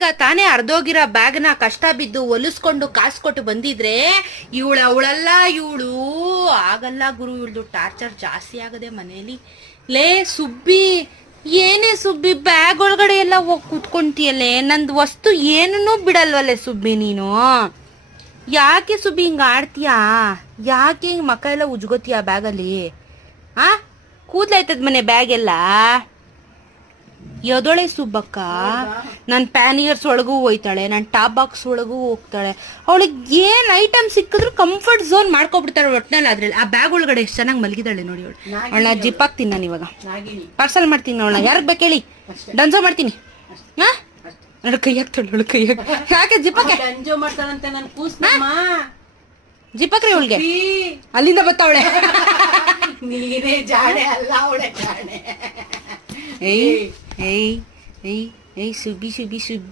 ಈಗ ತಾನೇ ಅರ್ಧೋಗಿರೋ ಬ್ಯಾಗ್ನ ಕಷ್ಟ ಬಿದ್ದು ಹೊಲಿಸ್ಕೊಂಡು ಕಾಸು ಕೊಟ್ಟು ಬಂದಿದ್ರೆ ಅವಳಲ್ಲ ಇವಳು ಆಗಲ್ಲ ಗುರು, ಇವಳ್ದು ಟಾರ್ಚರ್ ಜಾಸ್ತಿ ಆಗದೆ ಮನೇಲಿ. ಲೇ ಸುಬ್ಬಿ, ಏನೇ ಸುಬ್ಬಿ ಬ್ಯಾಗ್ ಒಳಗಡೆ ಎಲ್ಲ ಹೋಗಿ ಕುತ್ಕೊಂತೀಯಲ್ಲೇ, ನಂದು ವಸ್ತು ಏನನ್ನೂ ಬಿಡಲ್ವಲ್ಲೇ ಸುಬ್ಬಿ ನೀನು. ಯಾಕೆ ಸುಬ್ಬಿ ಹಿಂಗ ಆಡ್ತೀಯಾ? ಯಾಕೆ ಹಿಂಗ್ ಮಕ್ಕ ಎಲ್ಲ ಉಜ್ಗೋತೀಯ ಬ್ಯಾಗಲ್ಲಿ? ಆ ಕೂದ್ಲಾಯ್ತದ ಮನೆ ಬ್ಯಾಗ್ ಎಲ್ಲ ಯದೊಳೆ ಸುಬ್ಬಕ್ಕ. ನನ್ನ ಪ್ಯಾನಿಯರ್ಸ್ ಒಳಗೂ ಹೋಯ್ತಾಳೆ, ನನ್ನ ಟಾಪ್ ಬಾಕ್ಸ್ ಒಳಗೂ ಹೋಗ್ತಾಳೆ. ಅವಳಿಗೆ ಏನ್ ಐಟಮ್ ಸಿಕ್ಕಿದ್ರು ಕಂಫರ್ಟ್ ಝೋನ್ ಮಾಡ್ಕೊಬಿಡ್ತಾಳೆ ಒಟ್ನಲ್ಲಿ. ಅದ್ರಲ್ಲಿ ಆ ಬ್ಯಾಗ್ ಒಳಗಡೆ ಎಷ್ಟು ಚೆನ್ನಾಗಿ ಮಲಗಿದಾಳೆ ನೋಡಿ ಅವಳು. ಅವಳನ್ನ ಜಿಪ್ ಹಾಕ್ತೀನಿ ನಾನು ಇವಾಗ, ಪಾರ್ಸಲ್ ಮಾಡ್ತೀನಿ ಅವಳನ್ನ. ಯಾರಿಗೆ ಬೇಕೇಳಿ ಡನ್ಸೋ ಮಾಡ್ತೀನಿ. ಹಾ ನೋಡು ಕೈ ಹಾಕ್ತಾಳೆ ಅವಳು, ಕೈ ಹಾಕಿ. ಯಾಕೆ ಜಿಪ್ಪಕ್ಕೆ ಜಿಪ್ಪಕ್ರಿ ಅವಳಿಗೆ ಅಲ್ಲಿಂದ ಬತ್ತಾವಳೆ. ಏಯ್ ಏಯ್ ಏಯ್ ಏಯ್ ಸುಬ್ಬಿ ಸುಬ್ಬಿ ಸುಬ್ಬಿ